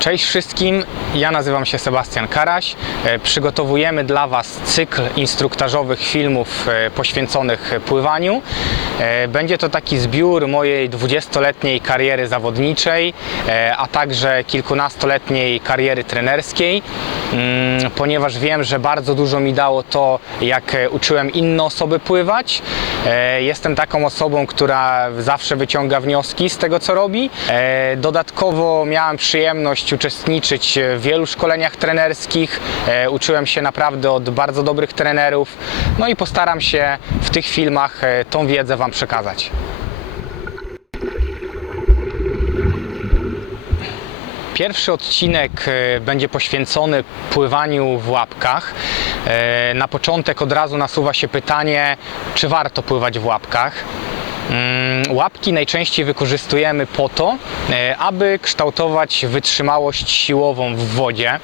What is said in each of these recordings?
Cześć wszystkim, ja nazywam się Sebastian Karaś. E, Przygotowujemy dla Was cykl instruktażowych filmów e, poświęconych pływaniu. E, Będzie to taki zbiór mojej 20-letniej kariery zawodniczej, a także kilkunastoletniej kariery trenerskiej, Mm, ponieważ wiem, że bardzo dużo mi dało to, jak uczyłem inne osoby pływać. Jestem taką osobą, która zawsze wyciąga wnioski z tego, co robi. Dodatkowo miałem przyjemność uczestniczyć w wielu szkoleniach trenerskich. E, Uczyłem się naprawdę od bardzo dobrych trenerów. No i postaram się w tych filmach e, tą wiedzę Wam przekazać. Pierwszy odcinek e, będzie poświęcony pływaniu w łapkach. Na początek od razu nasuwa się pytanie, czy warto pływać w łapkach. Mm, Łapki najczęściej wykorzystujemy po to, e, aby kształtować wytrzymałość siłową w wodzie.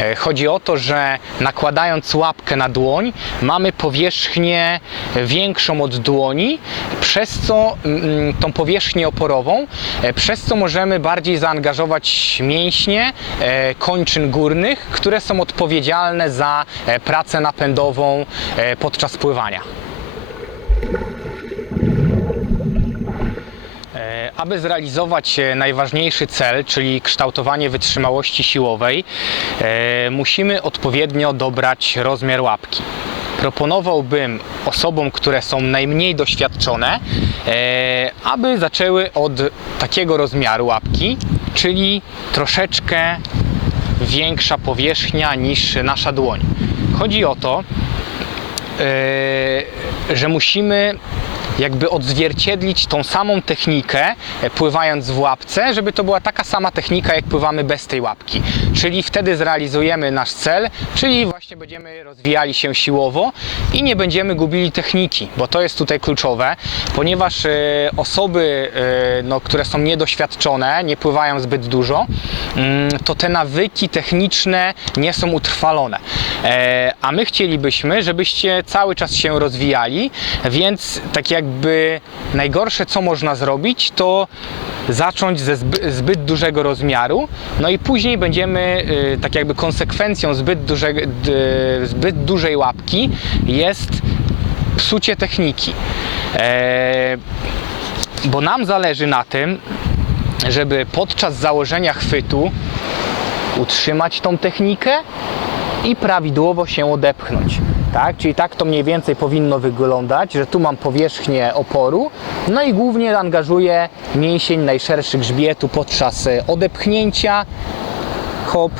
E, Chodzi o to, że nakładając łapkę na dłoń, mamy powierzchnię większą od dłoni, przez co mm, tą powierzchnię oporową, e, przez co możemy bardziej zaangażować mięśnie kończyn górnych, które są odpowiedzialne za pracę napędową podczas pływania. E, Aby zrealizować e, najważniejszy cel, czyli kształtowanie wytrzymałości siłowej, e, musimy odpowiednio dobrać rozmiar łapki. Proponowałbym osobom, które są najmniej doświadczone, e, aby zaczęły od takiego rozmiaru łapki, czyli troszeczkę większa powierzchnia niż nasza dłoń. Chodzi o to, że musimy jakby odzwierciedlić tą samą technikę e, pływając w łapce, żeby to była taka sama technika jak pływamy bez tej łapki. Czyli wtedy zrealizujemy nasz cel, czyli właśnie będziemy rozwijali się siłowo i nie będziemy gubili techniki, bo to jest tutaj kluczowe, ponieważ e, osoby, e, no, które są niedoświadczone, nie pływają zbyt dużo, mm, to te nawyki techniczne nie są utrwalone. A my chcielibyśmy, żebyście cały czas się rozwijali, więc tak najgorsze, co można zrobić, to zacząć ze zby, zbyt dużego rozmiaru, no i później będziemy, y, tak jakby konsekwencją zbyt, dużego, d- zbyt dużej łapki jest psucie techniki. E, Bo nam zależy na tym, żeby podczas założenia chwytu utrzymać tą technikę i prawidłowo się odepchnąć. Tak? Czyli tak to mniej więcej powinno wyglądać, że tu mam powierzchnię oporu, no i głównie angażuję mięsień najszerszy grzbietu podczas e, odepchnięcia. Hop,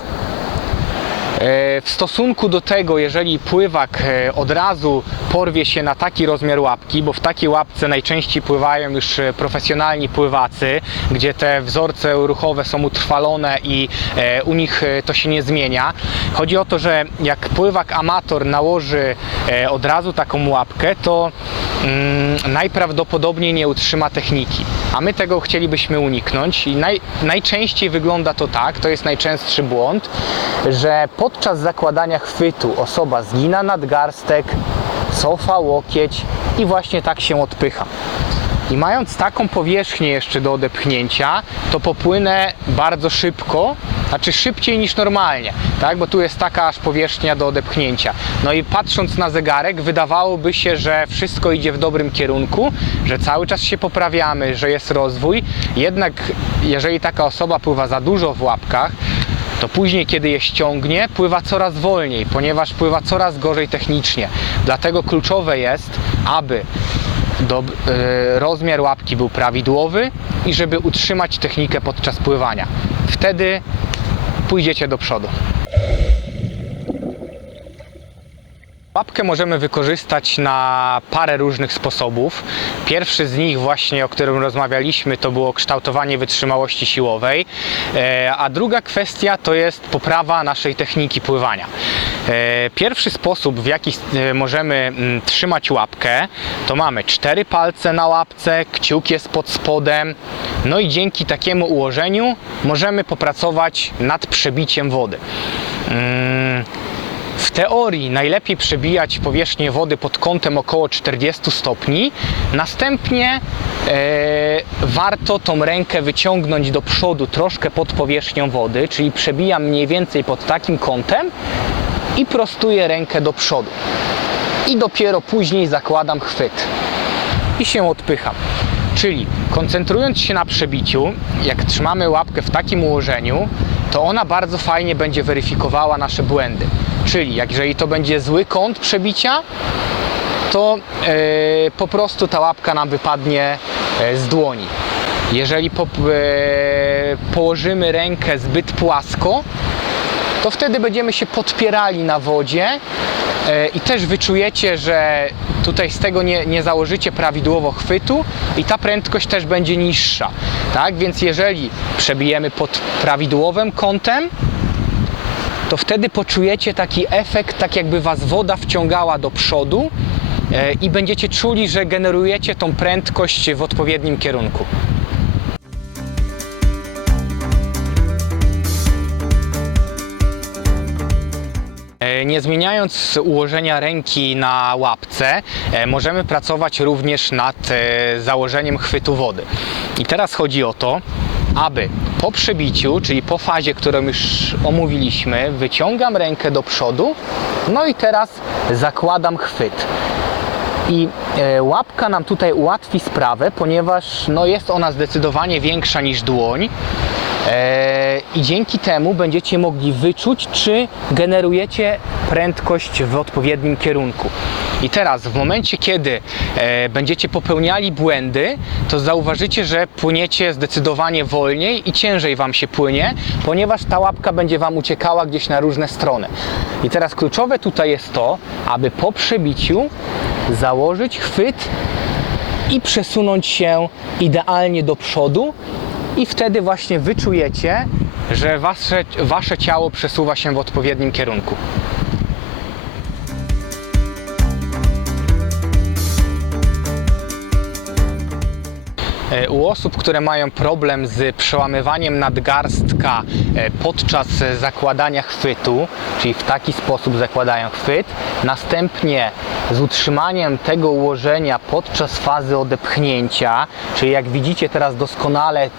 W stosunku do tego, jeżeli pływak e, od razu porwie się na taki rozmiar łapki, bo w takiej łapce najczęściej pływają już e, profesjonalni pływacy, gdzie te wzorce ruchowe są utrwalone i e, u nich e, to się nie zmienia. Chodzi o to, że jak pływak amator nałoży e, od razu taką łapkę, to mm, najprawdopodobniej nie utrzyma techniki. A my tego chcielibyśmy uniknąć i naj, najczęściej wygląda to tak, to jest najczęstszy błąd, że podczas zakładania chwytu osoba zgina nadgarstek, cofa łokieć i właśnie tak się odpycha. I mając taką powierzchnię jeszcze do odepchnięcia, to popłynę bardzo szybko, znaczy szybciej niż normalnie, tak? bo tu jest taka aż powierzchnia do odepchnięcia. No i patrząc na zegarek, wydawałoby się, że wszystko idzie w dobrym kierunku, że cały czas się poprawiamy, że jest rozwój. Jednak jeżeli taka osoba pływa za dużo w łapkach, to później, kiedy je ściągnie, pływa coraz wolniej, ponieważ pływa coraz gorzej technicznie. Dlatego kluczowe jest, aby do, e, rozmiar łapki był prawidłowy i żeby utrzymać technikę podczas pływania. Wtedy pójdziecie do przodu. Łapkę możemy wykorzystać na parę różnych sposobów. Pierwszy z nich właśnie, o którym rozmawialiśmy, to było kształtowanie wytrzymałości siłowej, E, a druga kwestia to jest poprawa naszej techniki pływania. E, Pierwszy sposób, w jaki e, możemy mm, trzymać łapkę, to mamy cztery palce na łapce, kciuk jest pod spodem, no i dzięki takiemu ułożeniu możemy popracować nad przebiciem wody. W teorii najlepiej przebijać powierzchnię wody pod kątem około 40 stopni. Następnie e, warto tą rękę wyciągnąć do przodu troszkę pod powierzchnią wody, czyli przebijam mniej więcej pod takim kątem i prostuję rękę do przodu. I dopiero później zakładam chwyt i się odpycham. Czyli koncentrując się na przebiciu, jak trzymamy łapkę w takim ułożeniu, to ona bardzo fajnie będzie weryfikowała nasze błędy. Czyli jak jeżeli to będzie zły kąt przebicia, to e, po prostu ta łapka nam wypadnie e, z dłoni. Jeżeli po, e, położymy rękę zbyt płasko, to wtedy będziemy się podpierali na wodzie e, i też wyczujecie, że tutaj z tego nie, nie założycie prawidłowo chwytu i ta prędkość też będzie niższa. Tak? Więc jeżeli przebijemy pod prawidłowym kątem, to wtedy poczujecie taki efekt, tak jakby was woda wciągała do przodu e, i będziecie czuli, że generujecie tą prędkość w odpowiednim kierunku. E, Nie zmieniając ułożenia ręki na łapce, e, możemy pracować również nad założeniem chwytu wody. I teraz chodzi o to, aby po przebiciu, czyli po fazie, którą już omówiliśmy, wyciągam rękę do przodu, no i teraz zakładam chwyt. I e, łapka nam tutaj ułatwi sprawę, ponieważ no, jest ona zdecydowanie większa niż dłoń. E, I dzięki temu będziecie mogli wyczuć, czy generujecie prędkość w odpowiednim kierunku. I teraz, w momencie, kiedy e, będziecie popełniali błędy, to zauważycie, że płyniecie zdecydowanie wolniej i ciężej Wam się płynie, ponieważ ta łapka będzie Wam uciekała gdzieś na różne strony. I teraz kluczowe tutaj jest to, aby po przebiciu założyć chwyt i przesunąć się idealnie do przodu i wtedy właśnie wyczujecie, że wasze, wasze ciało przesuwa się w odpowiednim kierunku. U osób, które mają problem z przełamywaniem nadgarstka e, podczas e, zakładania chwytu, czyli w taki sposób zakładają chwyt, następnie z utrzymaniem tego ułożenia podczas fazy odepchnięcia, czyli jak widzicie teraz doskonale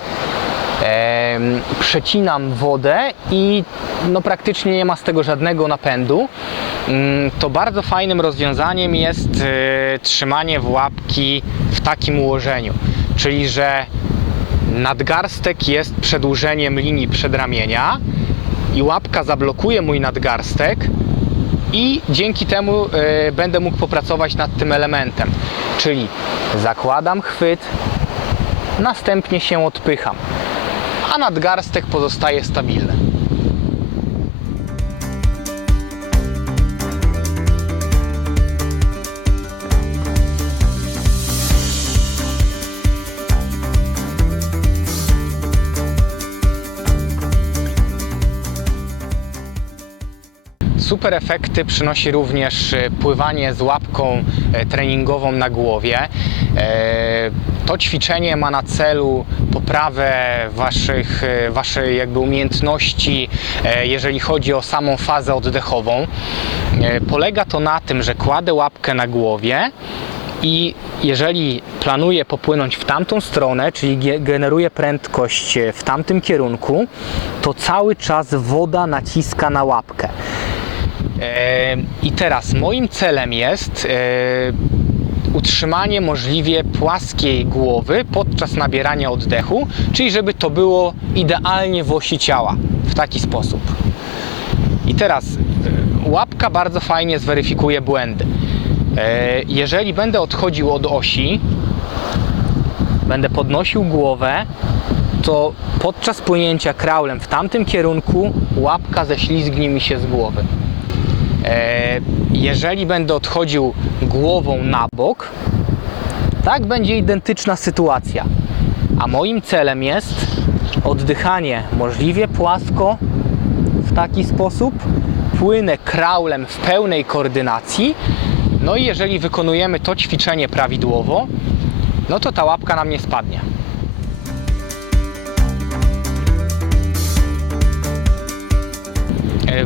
em, przecinam wodę i no praktycznie nie ma z tego żadnego napędu, mm, to bardzo fajnym rozwiązaniem jest e, trzymanie w łapki w takim ułożeniu. Czyli, że nadgarstek jest przedłużeniem linii przedramienia i łapka zablokuje mój nadgarstek i dzięki temu e, będę mógł popracować nad tym elementem. Czyli zakładam chwyt, następnie się odpycham, a nadgarstek pozostaje stabilny. Super efekty przynosi również e, pływanie z łapką e, treningową na głowie. E, To ćwiczenie ma na celu poprawę waszych, waszej jakby umiejętności, jeżeli chodzi o samą fazę oddechową. Polega to na tym, że kładę łapkę na głowie i jeżeli planuję popłynąć w tamtą stronę, czyli ge- generuję prędkość w tamtym kierunku, to cały czas woda naciska na łapkę. I teraz moim celem jest e, utrzymanie możliwie płaskiej głowy podczas nabierania oddechu, czyli żeby to było idealnie w osi ciała, w taki sposób. I teraz e, łapka bardzo fajnie zweryfikuje błędy. E, Jeżeli będę odchodził od osi, będę podnosił głowę, to podczas płynięcia kraulem w tamtym kierunku łapka ześlizgnie mi się z głowy. E, Jeżeli będę odchodził głową na bok, tak będzie identyczna sytuacja. A moim celem jest oddychanie możliwie płasko w taki sposób. Płynę kraulem w pełnej koordynacji. No i jeżeli wykonujemy to ćwiczenie prawidłowo, no to ta łapka nam nie spadnie.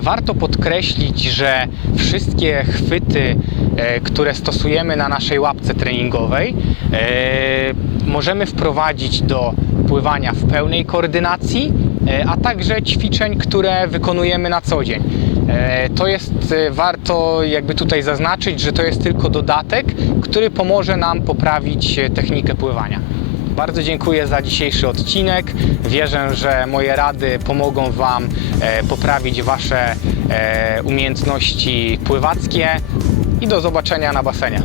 Warto podkreślić, że wszystkie chwyty, e, które stosujemy na naszej łapce treningowej, e, możemy wprowadzić do pływania w pełnej koordynacji, e, a także ćwiczeń, które wykonujemy na co dzień. E, To jest e, warto jakby tutaj zaznaczyć, że to jest tylko dodatek, który pomoże nam poprawić e, technikę pływania. Bardzo dziękuję za dzisiejszy odcinek. Wierzę, że moje rady pomogą Wam e, poprawić Wasze e, umiejętności pływackie i do zobaczenia na basenie.